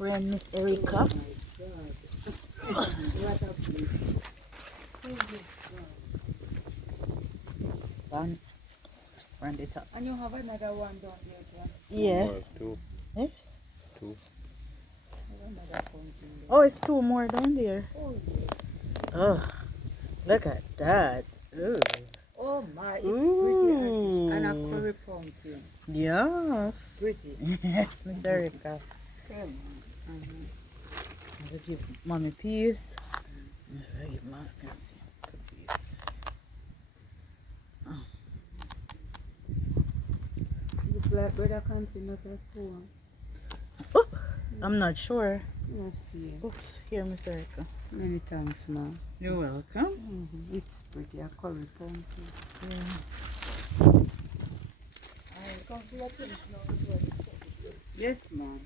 friend, Miss Erica. One from the top. And you have another one down there, John? Yes. Two. Eh? Two. Another pumpkin there. Oh, it's two more down there. Oh, yeah. Oh, look at that. Ooh. Oh my, it's pretty, auntie. And a Ooh. curry pumpkin. Yes. Pretty. Yes, Miss Erica. Come on. I'm gonna give mommy peace. I'm gonna give Moscow cookies. Looks like brother can see not at home. Oh, I'm not sure. Let's see. Oops, here, Miss Erica. Many thanks, ma'am. You're welcome. It's pretty, a curry pumpkin. Yeah. Yes, ma'am.